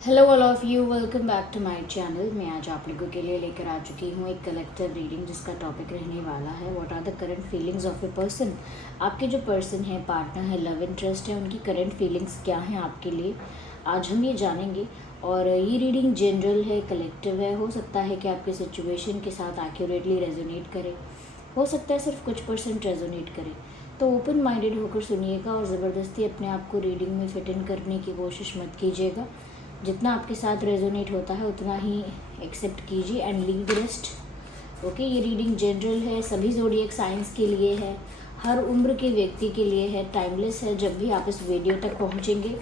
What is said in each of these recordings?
Hello all of you, welcome back to my channel. मैं आज आप लोगों के लिए लेकर आ चुकी हूँ एक कलेक्टिव रीडिंग जिसका टॉपिक रहने वाला है what are the current feelings of a person. आपके जो पर्सन है, पार्टनर है, लव इंटरेस्ट है, उनकी करंट फीलिंग्स क्या हैं आपके लिए, आज हम ये जानेंगे। और ये रीडिंग जनरल है, कलेक्टिव है। हो सकता है कि आपके सिचुएशन के साथ एक्यूरेटली रेजोनेट करे, हो सकता है सिर्फ कुछ परसेंट रेजोनेट करे। तो ओपन माइंडेड होकर सुनिएगा और ज़बरदस्ती अपने आप को रीडिंग में फिट इन करने की कोशिश मत कीजिएगा। जितना आपके साथ रेजोनेट होता है उतना ही एक्सेप्ट कीजिए and leave the rest. Okay, ये रीडिंग जनरल है, सभी ज़ोडिएक साइंस के लिए है, हर उम्र के व्यक्ति के लिए है, टाइमलेस है। जब भी आप इस वीडियो तक पहुंचेंगे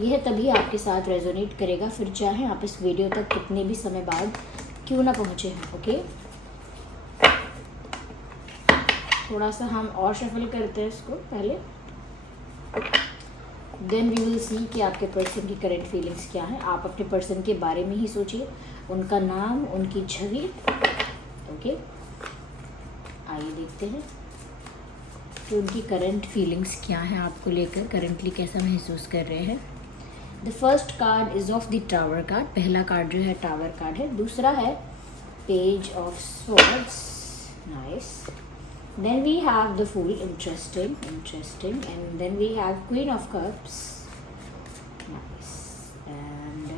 यह तभी आपके साथ रेजोनेट करेगा, फिर चाहे आप इस वीडियो तक कितने भी समय बाद क्यों ना पहुँचे हैं। ओके, थोड़ा सा हम और शफल करते हैं इसको पहले, देन वी विल सी कि आपके पर्सन की करंट फीलिंग्स क्या हैं। आप अपने पर्सन के बारे में ही सोचिए, उनका नाम, उनकी छवि। ओके, आइए देखते हैं कि उनकी करंट फीलिंग्स क्या हैं, आपको लेकर करंटली कैसा महसूस कर रहे हैं। The first card is of the tower card. पहला कार्ड जो है टावर कार्ड है। दूसरा है page of swords, nice. Then we have the Fool, interesting, and then we have Queen of Cups, nice, and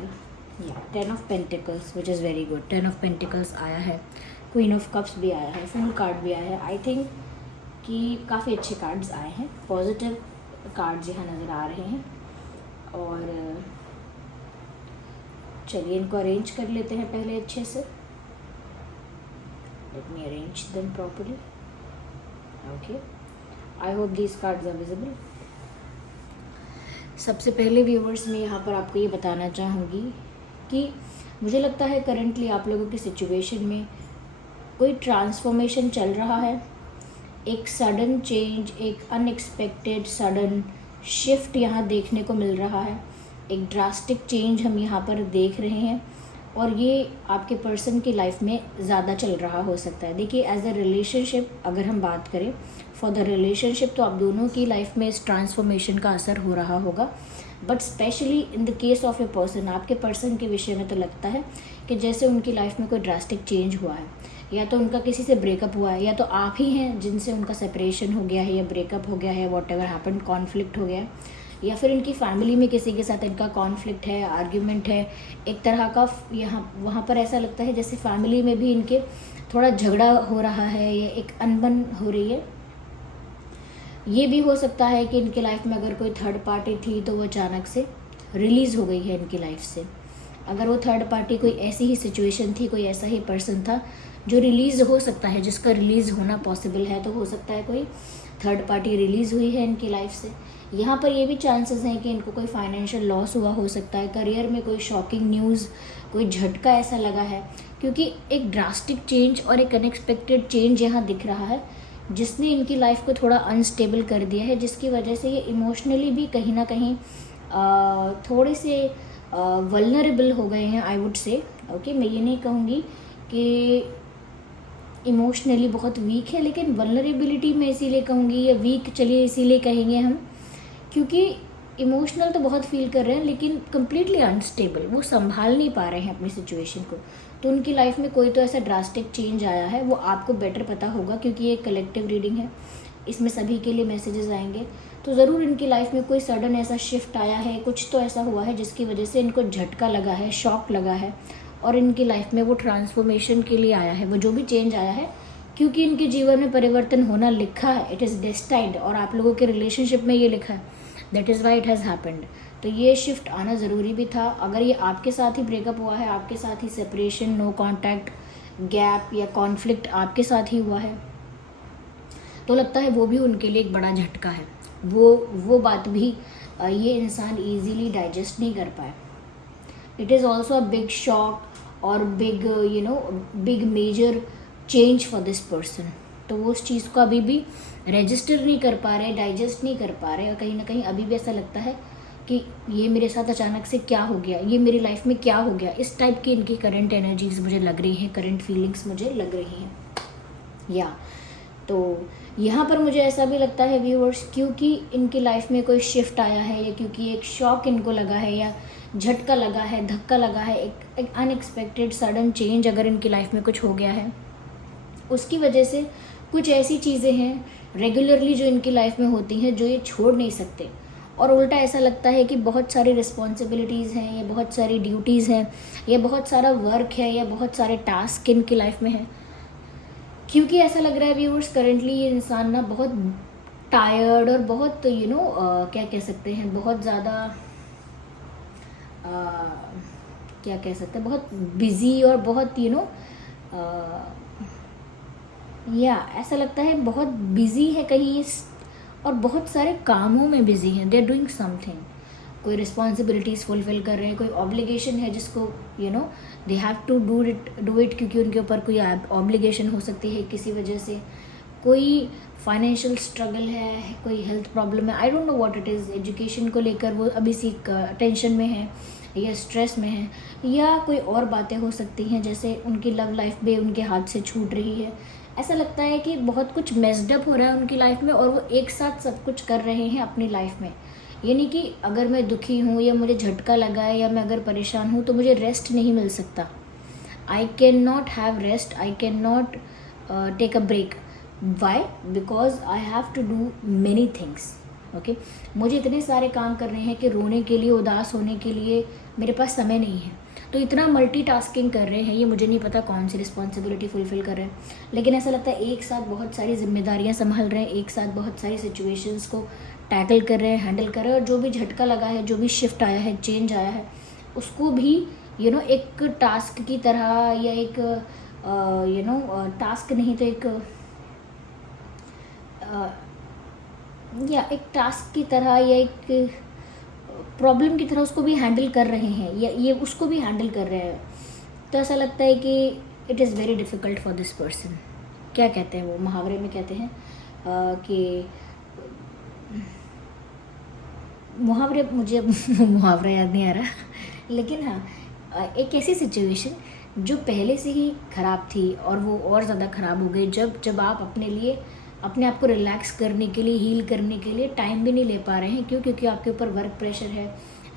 yeah, Ten of Pentacles, which is very good. Ten of Pentacles आया है, Queen of Cups भी आया है, Fool card भी आया है। I think कि काफ़ी अच्छे कार्ड्स आए हैं, पॉजिटिव कार्ड्स यहाँ नज़र आ रहे हैं। और चलिए इनको अरेंज कर लेते हैं पहले अच्छे से। Let me arrange them properly. Okay, I hope these cards are visible. सबसे पहले व्यूवर्स, मैं यहाँ पर आपको ये बताना चाहूँगी कि मुझे लगता है करंटली आप लोगों की सिचुएशन में कोई ट्रांसफॉर्मेशन चल रहा है। एक सडन चेंज, एक अनएक्सपेक्टेड सडन शिफ्ट यहाँ देखने को मिल रहा है। एक ड्रास्टिक चेंज हम यहाँ पर देख रहे हैं और ये आपके पर्सन की लाइफ में ज़्यादा चल रहा हो सकता है। देखिए, एज अ रिलेशनशिप अगर हम बात करें, फॉर द रिलेशनशिप, तो आप दोनों की लाइफ में इस ट्रांसफॉर्मेशन का असर हो रहा होगा। But specially in the case of a person, आपके पर्सन के विषय में तो लगता है कि जैसे उनकी लाइफ में कोई ड्रास्टिक चेंज हुआ है, या तो उनका किसी से ब्रेकअप हुआ है, या तो आप ही हैं जिनसे उनका सेपरेशन हो गया है या ब्रेकअप हो गया है, वॉट एवर हैपन, कॉन्फ्लिक्ट हो गया है, या फिर इनकी फैमिली में किसी के साथ इनका कॉन्फ्लिक्ट है, आर्ग्यूमेंट है, एक तरह का। यहाँ वहाँ पर ऐसा लगता है जैसे फैमिली में भी इनके थोड़ा झगड़ा हो रहा है या एक अनबन हो रही है। ये भी हो सकता है कि इनके लाइफ में अगर कोई थर्ड पार्टी थी तो वो अचानक से रिलीज़ हो गई है इनकी लाइफ से। अगर वो थर्ड पार्टी कोई ऐसी ही सिचुएशन थी, कोई ऐसा ही पर्सन था जो रिलीज़ हो सकता है, जिसका रिलीज़ होना पॉसिबल है, तो हो सकता है कोई थर्ड पार्टी रिलीज़ हुई है इनकी लाइफ से। यहाँ पर ये भी चांसेस हैं कि इनको कोई फाइनेंशियल लॉस हुआ हो सकता है, करियर में कोई शॉकिंग न्यूज़, कोई झटका ऐसा लगा है, क्योंकि एक ड्रास्टिक चेंज और एक अनएक्सपेक्टेड चेंज यहाँ दिख रहा है जिसने इनकी लाइफ को थोड़ा अनस्टेबल कर दिया है, जिसकी वजह से ये इमोशनली भी कहीं ना कहीं थोड़े से वल्नरेबल हो गए हैं, आई वुड से। ओके, मैं ये नहीं कहूँगी कि इमोशनली बहुत वीक है, लेकिन वल्नरेबिलिटी में इसीलिए कहूँगी, या वीक चलिए इसीलिए कहेंगे हम, क्योंकि इमोशनल तो बहुत फील कर रहे हैं लेकिन कम्प्लीटली अनस्टेबल, वो संभाल नहीं पा रहे हैं अपनी सिचुएशन को। तो उनकी लाइफ में कोई तो ऐसा ड्रास्टिक चेंज आया है, वो आपको बेटर पता होगा क्योंकि ये कलेक्टिव रीडिंग है, इसमें सभी के लिए मैसेजेस आएंगे। तो ज़रूर इनकी लाइफ में कोई सडन ऐसा शिफ्ट आया है, कुछ तो ऐसा हुआ है जिसकी वजह से इनको झटका लगा है, शॉक लगा है, और इनकी लाइफ में वो ट्रांसफॉर्मेशन के लिए आया है। वो जो भी चेंज आया है, क्योंकि इनके जीवन में परिवर्तन होना लिखा है, इट इज़ डेस्टाइन्ड, और आप लोगों के रिलेशनशिप में ये लिखा है, that is why it has happened. तो ये शिफ्ट आना ज़रूरी भी था। अगर ये आपके साथ ही ब्रेकअप हुआ है, आपके साथ ही सेपरेशन, नो कॉन्टैक्ट, गैप या कॉन्फ्लिक्ट आपके साथ ही हुआ है, तो लगता है वो भी उनके लिए एक बड़ा झटका है। वो बात भी ये इंसान ईजीली डाइजेस्ट नहीं कर पाए। It is also a big shock और big big major change for this person. तो वो उस चीज़ को अभी भी रजिस्टर नहीं कर पा रहे, डाइजेस्ट नहीं कर पा रहे, और कहीं ना कहीं अभी भी ऐसा लगता है कि ये मेरे साथ अचानक से क्या हो गया, ये मेरी लाइफ में क्या हो गया। इस टाइप की इनकी करंट एनर्जीज मुझे लग रही हैं, करंट फीलिंग्स मुझे लग रही हैं। या तो यहाँ पर मुझे ऐसा भी लगता है व्यूअर्स, क्योंकि इनकी लाइफ में कोई शिफ्ट आया है या क्योंकि एक शॉक इनको लगा है या झटका लगा है, धक्का लगा है, एक अनएक्सपेक्टेड सडन चेंज अगर इनकी लाइफ में कुछ हो गया है, उसकी वजह से कुछ ऐसी चीज़ें हैं रेगुलरली जो इनकी लाइफ में होती हैं जो ये छोड़ नहीं सकते। और उल्टा ऐसा लगता है कि बहुत सारी रिस्पॉन्सिबिलिटीज़ हैं या बहुत सारी ड्यूटीज़ हैं या बहुत सारा वर्क है या बहुत सारे टास्क इनकी लाइफ में है, क्योंकि ऐसा लग रहा है व्यूअर्स करेंटली ये इंसान ना बहुत टायर्ड और बहुत क्या कह सकते हैं, बहुत ज़्यादा क्या कह सकते हैं, बहुत बिज़ी और बहुत या ऐसा लगता है बहुत बिज़ी है कहीं और बहुत सारे कामों में बिज़ी हैं। दे आर डूइंग समथिंग, कोई रिस्पॉन्सिबिलिटीज़ फुलफिल कर रहे हैं, कोई ऑब्लिगेशन है जिसको they have to do it क्योंकि उनके ऊपर कोई ऑब्लिगेशन हो सकती है किसी वजह से, कोई फाइनेंशियल स्ट्रगल है, कोई हेल्थ प्रॉब्लम है, I don't know what it is, education को लेकर वो अभी सी टेंशन में है या स्ट्रेस में है, या कोई और बातें हो सकती हैं जैसे उनकी लव लाइफ भी उनके हाथ से छूट रही है। ऐसा लगता है कि बहुत कुछ मेस्ड अप हो रहा है उनकी लाइफ में और वो एक साथ सब कुछ कर रहे हैं अपनी लाइफ में। यानी कि अगर मैं दुखी हूँ या मुझे झटका लगा है या मैं अगर परेशान हूँ तो मुझे रेस्ट नहीं मिल सकता। I can not have rest, I can not take a break. Why? Because I have to do many things. Okay, मुझे इतने सारे काम करने हैं कि रोने के लिए, उदास होने के लिए मेरे पास समय नहीं है। तो इतना मल्टीटास्किंग कर रहे हैं, ये मुझे नहीं पता कौन सी रिस्पॉन्सिबिलिटी फुलफिल कर रहे हैं, लेकिन ऐसा लगता है एक साथ बहुत सारी जिम्मेदारियां संभाल रहे हैं, एक साथ बहुत सारी सिचुएशंस को टैकल कर रहे हैं, हैंडल कर रहे हैं, और जो भी झटका लगा है, जो भी शिफ्ट आया है, चेंज आया है, उसको भी एक टास्क की तरह या एक टास्क नहीं तो एक टास्क की तरह या एक प्रॉब्लम की तरह उसको भी हैंडल कर रहे हैं या ये उसको भी हैंडल कर रहे हैं। तो ऐसा लगता है कि it is very difficult for this person. क्या कहते हैं वो, मुहावरे में कहते हैं कि मुहावरे, मुझे मुहावरा याद नहीं आ रहा, लेकिन हाँ, एक ऐसी सिचुएशन जो पहले से ही ख़राब थी और वो और ज़्यादा ख़राब हो गई जब आप अपने आप को रिलैक्स करने के लिए, हील करने के लिए टाइम भी नहीं ले पा रहे हैं। क्यों? क्योंकि आपके ऊपर वर्क प्रेशर है,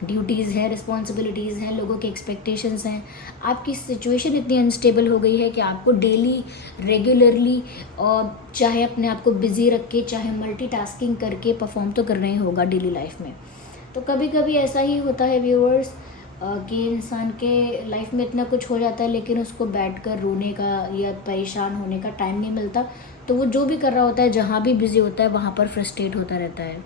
ड्यूटीज़ है, रिस्पॉन्सिबिलिटीज़ हैं, लोगों के एक्सपेक्टेशंस हैं, आपकी सिचुएशन इतनी अनस्टेबल हो गई है कि आपको डेली रेगुलरली और चाहे अपने आप को बिज़ी रख के, चाहे मल्टीटास्किंग करके परफॉर्म तो करना ही होगा डेली लाइफ में। तो कभी कभी ऐसा ही होता है व्यूअर्स कि इंसान के लाइफ में इतना कुछ हो जाता है लेकिन उसको बैठकर रोने का या परेशान होने का टाइम नहीं मिलता। तो वो जो भी कर रहा होता है, जहाँ भी बिज़ी होता है, वहाँ पर फ्रस्ट्रेट होता रहता है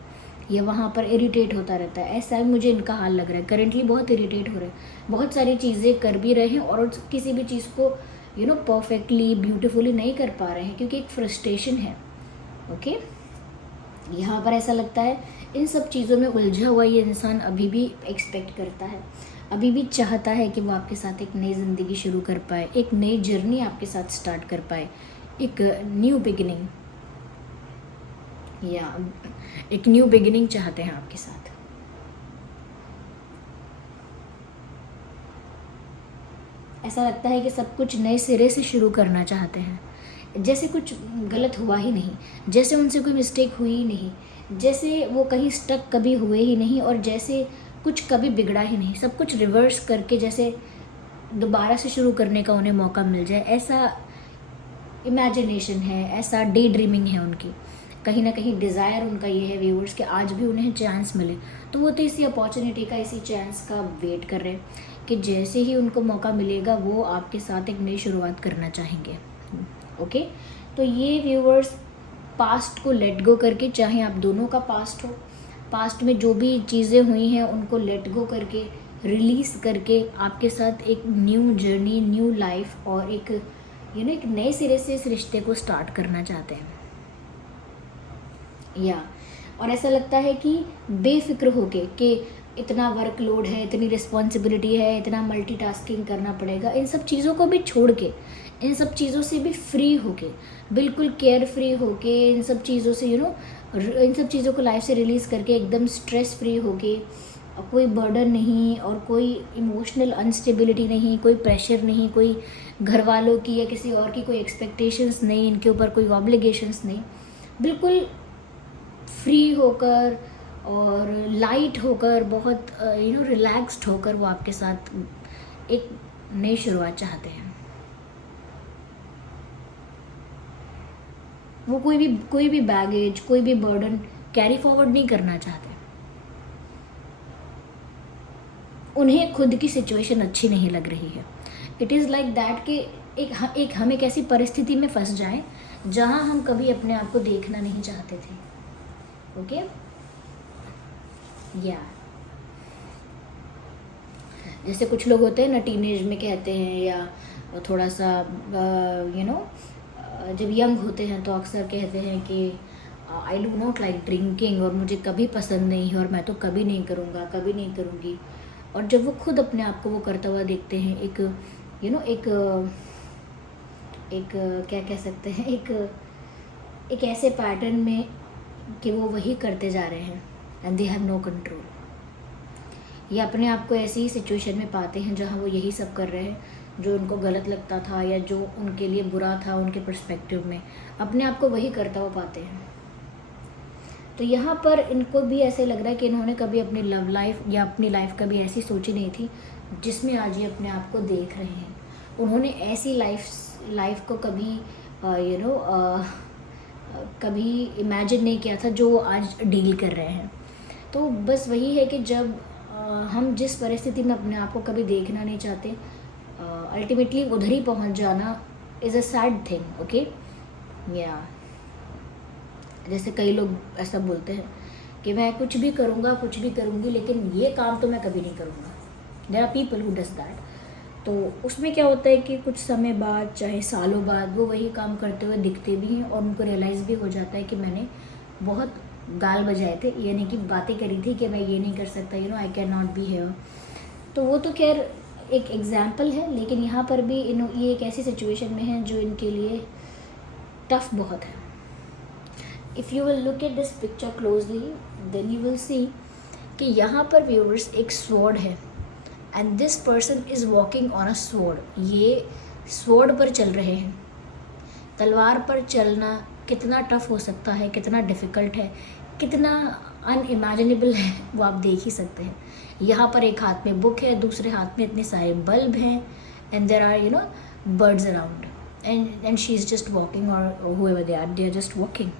या वहाँ पर इरिटेट होता रहता है। ऐसा ही मुझे इनका हाल लग रहा है। करेंटली बहुत इरिटेट हो रहे हैं, बहुत सारी चीज़ें कर भी रहे हैं और किसी भी चीज़ को परफेक्टली, ब्यूटीफुली नहीं कर पा रहे हैं क्योंकि एक फ्रस्ट्रेशन है। ओके, यहाँ पर ऐसा लगता है इन सब चीज़ों में उलझा हुआ ये इंसान अभी भी एक्सपेक्ट करता है, अभी भी चाहता है कि वो आपके साथ एक नई ज़िंदगी शुरू कर पाए, एक नई जर्नी आपके साथ स्टार्ट कर पाए, एक न्यू बिगिनिंग, या एक न्यू बिगिनिंग चाहते हैं आपके साथ। ऐसा लगता है कि सब कुछ नए सिरे से शुरू करना चाहते हैं, जैसे कुछ गलत हुआ ही नहीं, जैसे उनसे कोई मिस्टेक हुई ही नहीं, जैसे वो कहीं स्टक कभी हुए ही नहीं और जैसे कुछ कभी बिगड़ा ही नहीं। सब कुछ रिवर्स करके जैसे दोबारा से शुरू करने का उन्हें मौका मिल जाए, ऐसा इमेजिनेशन है, ऐसा डे ड्रीमिंग है उनकी। कहीं ना कहीं डिज़ायर उनका ये है व्यूअर्स कि आज भी उन्हें चांस मिले, तो वो तो इसी अपॉर्चुनिटी का, इसी चांस का वेट कर रहे हैं कि जैसे ही उनको मौका मिलेगा वो आपके साथ एक नई शुरुआत करना चाहेंगे। ओके, तो ये व्यूअर्स पास्ट को लेट गो करके, चाहे आप दोनों का पास्ट हो, पास्ट में जो भी चीज़ें हुई हैं उनको लेट गो करके, रिलीज़ करके आपके साथ एक न्यू जर्नी, न्यू लाइफ और एक एक नए सिरे से इस रिश्ते को स्टार्ट करना चाहते हैं। और ऐसा लगता है कि बेफिक्र होके कि इतना वर्कलोड है, इतनी रिस्पॉन्सिबिलिटी है, इतना मल्टीटास्किंग करना पड़ेगा, इन सब चीज़ों को भी छोड़ के, इन सब चीज़ों से भी फ्री होके, बिल्कुल केयर फ्री होके, इन सब चीज़ों से इन सब चीज़ों को लाइफ से रिलीज़ करके एकदम स्ट्रेस फ्री होके कोई बर्डन नहीं और कोई इमोशनल अनस्टेबिलिटी नहीं, कोई प्रेशर नहीं, कोई घर वालों की या किसी और की कोई एक्सपेक्टेशंस नहीं, इनके ऊपर कोई ऑब्लिगेशंस नहीं, बिल्कुल फ्री होकर और लाइट होकर, बहुत रिलैक्स्ड होकर वो आपके साथ एक नई शुरुआत चाहते हैं। वो कोई भी बैगेज, कोई भी बर्डन कैरी फॉरवर्ड नहीं करना चाहते। उन्हें खुद की सिचुएशन अच्छी नहीं लग रही है। इट इज़ लाइक दैट कि हम एक ऐसी परिस्थिति में फंस जाएं जहां हम कभी अपने आप को देखना नहीं चाहते थे। ओके या जैसे कुछ लोग होते हैं ना, टीनेज में कहते हैं या थोड़ा सा जब यंग होते हैं तो अक्सर कहते हैं कि I do not like drinking, और मुझे कभी पसंद नहीं है और मैं तो कभी नहीं करूँगा, कभी नहीं करूँगी। और जब वो खुद अपने आप को वो करता हुआ देखते हैं, एक क्या कह सकते हैं, एक ऐसे पैटर्न में कि वो वही करते जा रहे हैं and they have no control, या अपने आप को ऐसी ही सिचुएशन में पाते हैं जहाँ वो यही सब कर रहे हैं जो उनको गलत लगता था या जो उनके लिए बुरा था उनके पर्सपेक्टिव में, अपने आप को वही करता हुआ पाते हैं। तो यहाँ पर इनको भी ऐसे लग रहा है कि इन्होंने कभी अपनी लव लाइफ या अपनी लाइफ कभी ऐसी सोची नहीं थी जिसमें आज ये अपने आप को देख रहे हैं। उन्होंने ऐसी लाइफ को कभी कभी इमेजिन नहीं किया था जो आज डील कर रहे हैं। तो बस वही है कि जब हम जिस परिस्थिति में अपने आप को कभी देखना नहीं चाहते, अल्टीमेटली उधर ही पहुंच जाना is a sad thing. Okay या जैसे कई लोग ऐसा बोलते हैं कि मैं कुछ भी करूँगा, कुछ भी करूँगी, लेकिन ये काम तो मैं कभी नहीं करूँगा। There are people who does that. तो उसमें क्या होता है कि कुछ समय बाद, चाहे सालों बाद, वो वही काम करते हुए दिखते भी हैं और उनको रियलाइज़ भी हो जाता है कि मैंने बहुत गाल बजाए थे, यानी कि बातें करी थी कि मैं ये नहीं कर सकता, I can not be here. तो वो तो खैर एक एग्जाम्पल है, लेकिन यहाँ पर भी ये एक ऐसी सिचुएशन में है जो इनके लिए टफ बहुत है। If you will look at this picture closely then you will see कि यहाँ पर व्यूअर्स एक स्वॉर्ड है and this person is walking on a sword. ये स्वॉर्ड पर चल रहे हैं। तलवार पर चलना कितना टफ हो सकता है, कितना डिफ़िकल्ट है, कितना अनइमेजिनेबल है, वो आप देख ही सकते हैं। यहाँ पर एक हाथ में बुक है, दूसरे हाथ में इतने सारे बल्ब हैं and there are birds around and she is just walking, और whoever they are just walking।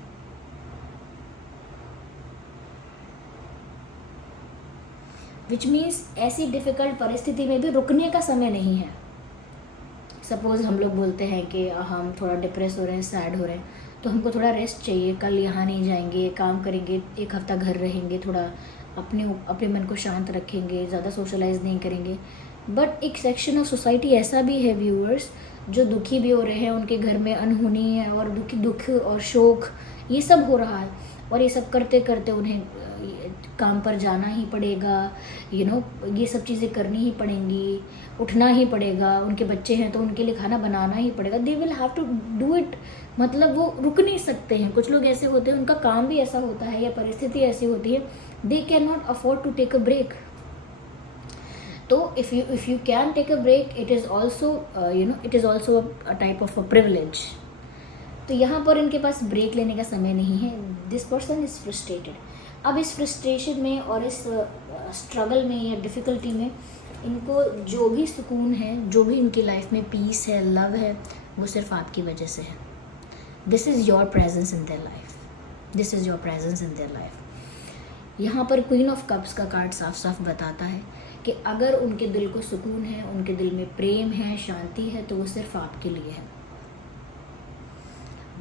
Which means ऐसी डिफ़िकल्ट परिस्थिति में भी रुकने का समय नहीं है। सपोज़ हम लोग बोलते हैं कि हम थोड़ा डिप्रेस हो रहे हैं, सैड हो रहे हैं, तो हमको थोड़ा रेस्ट चाहिए, कल यहाँ नहीं जाएंगे, काम करेंगे, एक हफ़्ता घर रहेंगे, थोड़ा अपने मन को शांत रखेंगे, ज़्यादा सोशलाइज नहीं करेंगे। बट एक सेक्शन ऑफ सोसाइटी ऐसा भी है व्यूअर्स जो दुखी भी हो रहे हैं, उनके घर में अनहोनी है और दुख और शोक ये सब हो रहा है, और ये सब करते करते उन्हें काम पर जाना ही पड़ेगा, ये सब चीज़ें करनी ही पड़ेंगी, उठना ही पड़ेगा, उनके बच्चे हैं तो उनके लिए खाना बनाना ही पड़ेगा, they will have to do it. मतलब वो रुक नहीं सकते हैं। कुछ लोग ऐसे होते हैं, उनका काम भी ऐसा होता है या परिस्थिति ऐसी होती है, they can not afford to take a break. तो if you can take a break, it is also a type of a privilege. तो यहाँ पर इनके पास ब्रेक लेने का समय नहीं है। This person is frustrated. अब इस फ्रस्ट्रेशन में और इस स्ट्रगल में या डिफ़िकल्टी में इनको जो भी सुकून है, जो भी इनकी लाइफ में पीस है, लव है, वो सिर्फ आपकी वजह से है। This is your presence in their life, this is your presence in their life. यहाँ पर क्वीन ऑफ कप्स का कार्ड साफ साफ बताता है कि अगर उनके दिल को सुकून है, उनके दिल में प्रेम है, शांति है, तो वो सिर्फ आपके लिए है।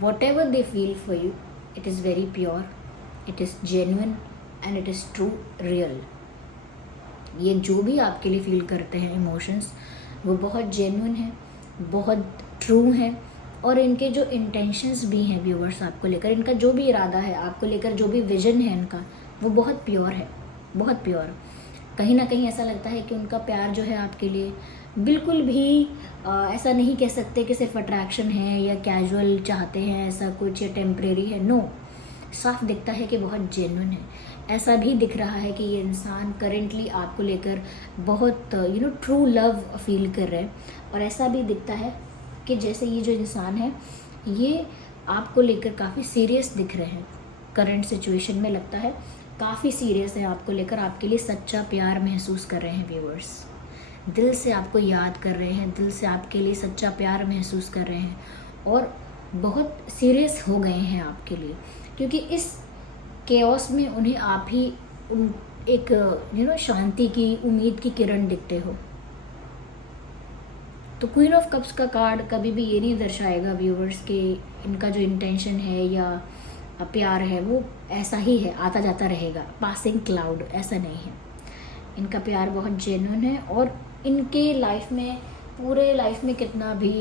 What ever they feel for you, it is very pure, it is genuine and it is true, real. ये जो भी आपके लिए फील करते हैं इमोशंस, वो बहुत जेन्युइन है, बहुत ट्रू है, और इनके जो इंटेंशंस भी हैं व्यूअर्स आपको लेकर, इनका जो भी इरादा है आपको लेकर, जो भी विजन है इनका, वो बहुत प्योर है, बहुत प्योर। कहीं ना कहीं ऐसा लगता है कि उनका प्यार जो है आपके लिए बिल्कुल भी ऐसा नहीं कह सकते कि सिर्फ अट्रैक्शन है या कैजुअल चाहते हैं ऐसा कुछ या टेम्परेरी है। नो, साफ दिखता है कि बहुत जेन्युइन है। ऐसा भी दिख रहा है कि ये इंसान करेंटली आपको लेकर बहुत ट्रू लव फील कर रहे हैं। और ऐसा भी दिखता है कि जैसे ये जो इंसान है ये आपको लेकर काफ़ी सीरियस दिख रहे हैं। करंट सिचुएशन में लगता है काफ़ी सीरियस है आपको लेकर, आपके लिए सच्चा प्यार महसूस कर रहे हैं व्यूअर्स, दिल से आपको याद कर रहे हैं, दिल से आपके लिए सच्चा प्यार महसूस कर रहे हैं और बहुत सीरियस हो गए हैं आपके लिए, क्योंकि इस केओस में उन्हें आप ही एक शांति की, उम्मीद की किरण दिखते हो। तो क्वीन ऑफ कप्स का कार्ड कभी भी ये नहीं दर्शाएगा व्यूअर्स कि इनका जो इंटेंशन है या प्यार है वो ऐसा ही है, आता जाता रहेगा, पासिंग क्लाउड, ऐसा नहीं है। इनका प्यार बहुत जेन्युइन है और इनके लाइफ में, पूरे लाइफ में कितना भी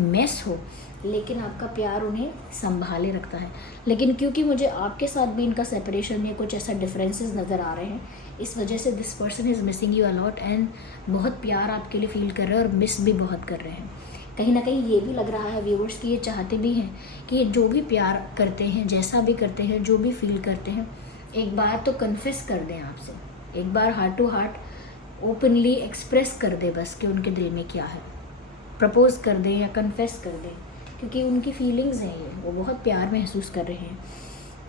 मेस हो, लेकिन आपका प्यार उन्हें संभाले रखता है। लेकिन क्योंकि मुझे आपके साथ भी इनका सेपरेशन या कुछ ऐसा डिफरेंसेस नज़र आ रहे हैं, इस वजह से this person is missing you a lot and बहुत प्यार आपके लिए फील कर रहे हैं और मिस भी बहुत कर रहे हैं। कहीं ना कहीं ये भी लग रहा है व्यूअर्स कि ये चाहते भी हैं कि ये जो भी प्यार करते हैं, जैसा भी करते हैं, जो भी फील करते हैं, एक बार तो कन्फेस कर दें आपसे, एक बार heart to heart openly express कर दे बस कि उनके दिल में क्या है, प्रपोज कर दें या कन्फेस कर दें, क्योंकि उनकी फीलिंग्स हैं ये, वो बहुत प्यार महसूस कर रहे हैं।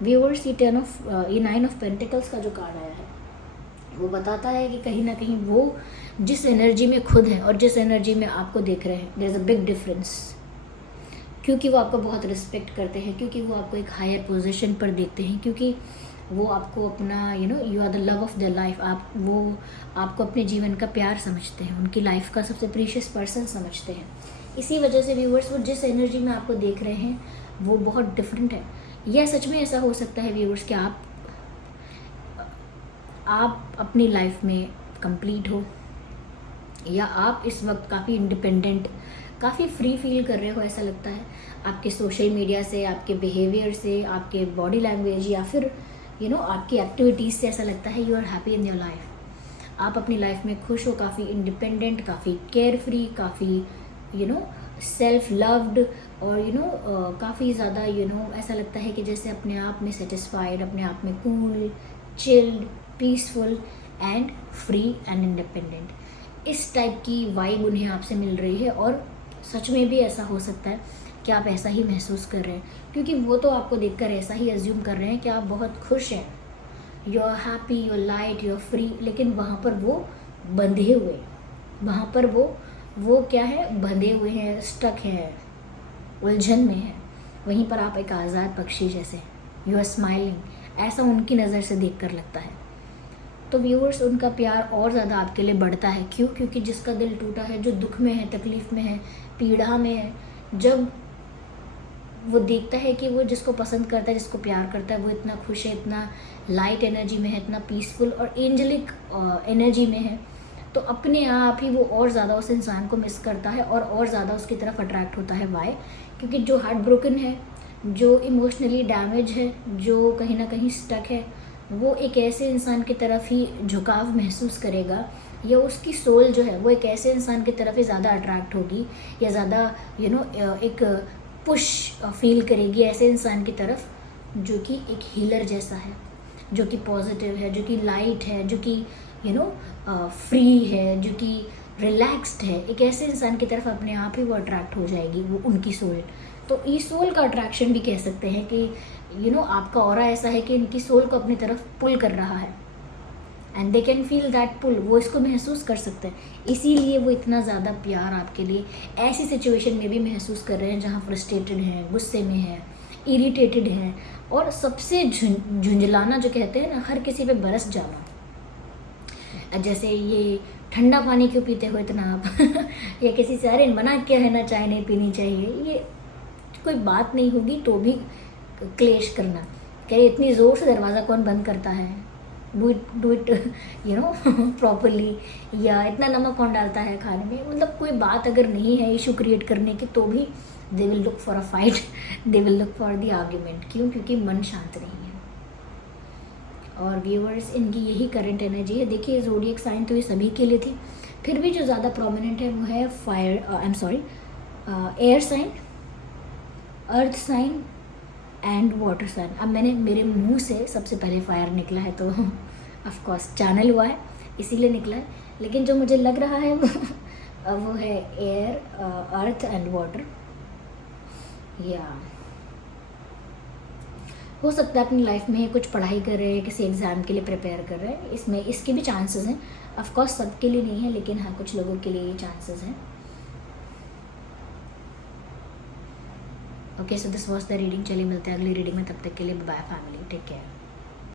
व्यूअर्स ये 9 ऑफ पेंटिकल्स का जो कार्ड आया है वो बताता है कि कहीं ना कहीं वो जिस एनर्जी में खुद है और जिस एनर्जी में आपको देख रहे हैं, there is a big difference. क्योंकि वो आपको बहुत रिस्पेक्ट करते हैं, क्योंकि वो आपको एक हायर पोजीशन पर देखते हैं, क्योंकि वो आपको अपना you are the love of the life, वो आपको अपने जीवन का प्यार समझते हैं, उनकी लाइफ का सबसे प्रीशियस पर्सन समझते हैं। इसी वजह से व्यूअर्स वो जिस एनर्जी में आपको देख रहे हैं वो बहुत डिफरेंट है। यह सच में ऐसा हो सकता है व्यूअर्स कि आप अपनी लाइफ में कंप्लीट हो, या आप इस वक्त काफ़ी इंडिपेंडेंट, काफ़ी फ्री फील कर रहे हो, ऐसा लगता है आपके सोशल मीडिया से, आपके बिहेवियर से, आपके बॉडी लैंग्वेज या फिर आपकी एक्टिविटीज़ से ऐसा लगता है you are happy in your life. आप अपनी लाइफ में खुश हो, काफ़ी इंडिपेंडेंट, काफ़ी केयर फ्री, काफ़ी सेल्फ लव्ड और काफ़ी ज़्यादा ऐसा लगता है कि जैसे अपने आप में सेटिस्फाइड, अपने आप में cool, chilled, peaceful and free and independent. इस टाइप की वाइब उन्हें आपसे मिल रही है और सच में भी ऐसा हो सकता है कि आप ऐसा ही महसूस कर रहे हैं, क्योंकि वो तो आपको देखकर ऐसा ही अज्यूम कर रहे हैं कि आप बहुत खुश हैं, you are happy, you are light, you are free, लेकिन वहाँ पर वो बंधे हुए, वहाँ पर वो क्या है, बंधे हुए हैं, स्टक हैं, उलझन में है। वहीं पर आप एक आज़ाद पक्षी जैसे, यू आर स्माइलिंग, ऐसा उनकी नज़र से देखकर लगता है। तो व्यूअर्स उनका प्यार और ज़्यादा आपके लिए बढ़ता है। क्यों? क्योंकि जिसका दिल टूटा है, जो दुख में है, तकलीफ़ में है, पीड़ा में है, जब वो देखता है कि वो जिसको पसंद करता है, जिसको प्यार करता है, वो इतना खुश है, इतना लाइट एनर्जी में है, इतना पीसफुल और एंजलिक एनर्जी में है, तो अपने आप ही वो और ज़्यादा उस इंसान को मिस करता है और ज़्यादा उसकी तरफ अट्रैक्ट होता है। वाई? क्योंकि जो हार्ट ब्रोकन है, जो इमोशनली डैमेज है, जो कहीं ना कहीं स्टक है, वो एक ऐसे इंसान की तरफ ही झुकाव महसूस करेगा, या उसकी सोल जो है वो एक ऐसे इंसान की तरफ ही ज़्यादा अट्रैक्ट होगी, या ज़्यादा एक पुश फील करेगी ऐसे इंसान की तरफ जो कि एक हीलर जैसा है, जो कि पॉजिटिव है, जो कि लाइट है, जो कि फ्री है, जो कि रिलैक्स्ड है। एक ऐसे इंसान की तरफ अपने आप ही वो अट्रैक्ट हो जाएगी, वो उनकी सोल। तो इस सोल का अट्रैक्शन भी कह सकते हैं कि आपका ऑरा ऐसा है कि इनकी सोल को अपनी तरफ पुल कर रहा है, and they can feel that pull, वो इसको महसूस कर सकते हैं। इसीलिए वो इतना ज़्यादा प्यार आपके लिए ऐसी सिचुएशन में भी महसूस कर रहे हैं जहाँ फ्रस्ट्रेटेड हैं, गुस्से में हैं, इरिटेटेड हैं, और सबसे झुंझलाना जो कहते हैं ना, हर किसी पे बरस जाना। जैसे ये ठंडा पानी क्यों पीते हो इतना आप या किसी से अरे मना क्या है ना, चाय नहीं पीनी चाहिए, ये कोई बात नहीं होगी तो भी क्लेश करना, क्या इतनी ज़ोर से दरवाज़ा कौन बंद करता है, डू इट प्रॉपरली, या इतना नमक कौन डालता है खाने में। मतलब कोई बात अगर नहीं है इशू क्रिएट करने की, तो भी they will look for a fight, they will look for the argument. क्यों? क्योंकि मन शांत नहीं है। और व्यूअर्स इनकी यही करंट एनर्जी है। देखिए ज़ोडिएक साइन तो ये सभी के लिए थी, फिर भी जो ज़्यादा प्रोमिनेंट है वो है air sign, earth sign and water sign. अब मैंने मेरे मुंह से सबसे पहले फायर निकला है, तो ऑफ कोर्स चैनल हुआ है इसीलिए निकला है, लेकिन जो मुझे लग रहा है वो है एयर, अर्थ एंड वाटर। या हो सकता है अपनी लाइफ में कुछ पढ़ाई कर रहे हैं, किसी एग्ज़ाम के लिए प्रिपेयर कर रहे हैं, इसमें इसके भी चांसेस हैं। ऑफ कोर्स सबके लिए नहीं है, लेकिन हाँ कुछ लोगों के लिए ये चांसेस हैं। Okay, so this was the reading. चलिए मिलते हैं अगली रीडिंग में, तब तक के लिए बाय फैमिली, टेक केयर।